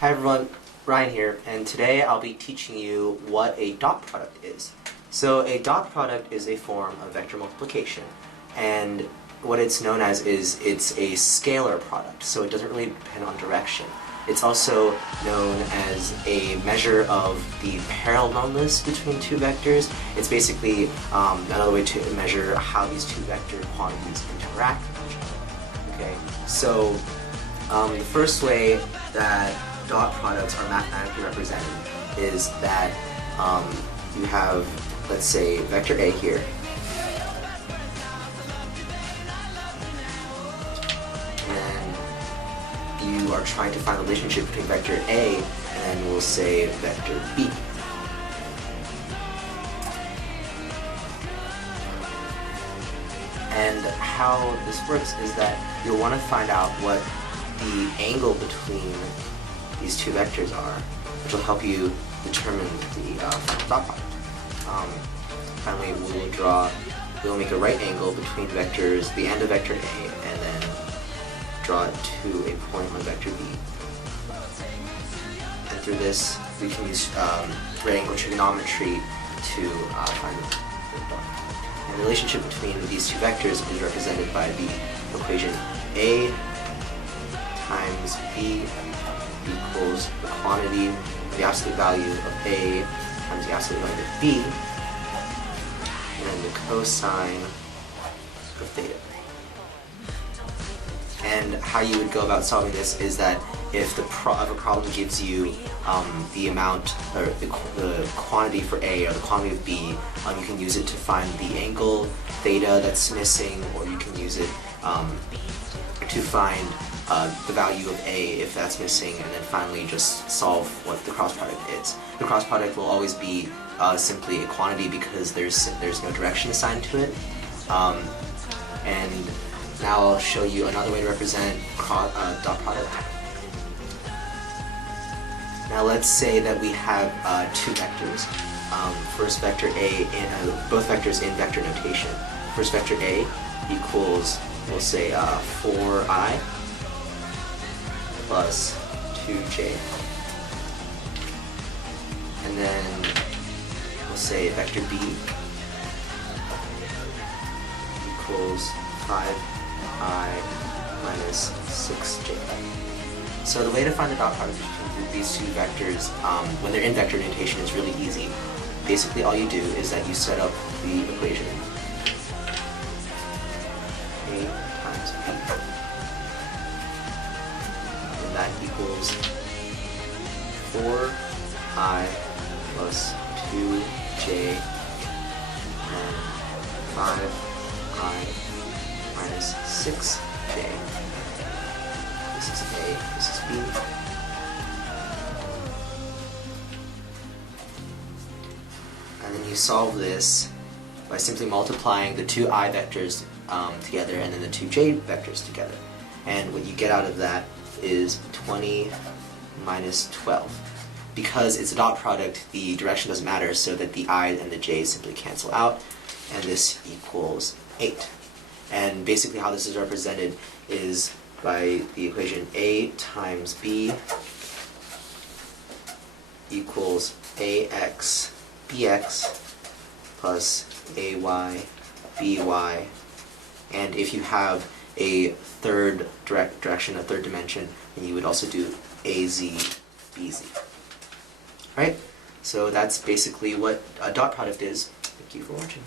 Hi everyone, Ryan here, and today I'll be teaching you what a dot product is. So a dot product is a form of vector multiplication, and what it's known as is it's a scalar product, so it doesn't really depend on direction. It's also known as a measure of the parallelousness between two vectors. It's basically another way to measure how these two vector quantities interact with each other. Okay, so the first way that dot products are mathematically represented is that you have, let's say, vector A here, and you are trying to find the relationship between vector A and we'll say vector B. And how this works is that you'll want to find out what the angle between these two vectors are, which will help you determine the dot product. Finally, we'll make a right angle between vectors, the end of vector A, and then draw it to a point on vector B. And through this, we can use right angle trigonometry to find the dot. And the relationship between these two vectors is represented by the equation A times B equals the quantity, the absolute value of A times the absolute value of B, and the cosine of theta. And how you would go about solving this is that if a problem gives you the amount, or the quantity for A or the quantity of B, you can use it to find the angle theta that's missing, or you can use it to find the value of A if that's missing, and then finally just solve what the cross product is. The cross product will always be simply a quantity because there's no direction assigned to it. And now I'll show you another way to represent dot product. Now let's say that we have two vectors. First vector A, and both vectors in vector notation. First vector A equals, we'll say 4i plus 2j. And then we'll say vector B equals 5i minus 6j. So the way to find the dot product between these two vectors when they're in vector notation is really easy. Basically all you do is that you set up the equation A times B. And that equals 4i plus 2j and 5i minus 6j. This is A, this is B. And then you solve this by simply multiplying the two I vectors together and then the two j vectors together. And what you get out of that is 20 minus 12. Because it's a dot product, the direction doesn't matter, so that the I and the j simply cancel out, and this equals 8. And basically how this is represented is by the equation A times B equals AX BX plus AY BY, and if you have a third direction, a third dimension, then you would also do AZ BZ. Alright, so that's basically what a dot product is. Thank you for watching.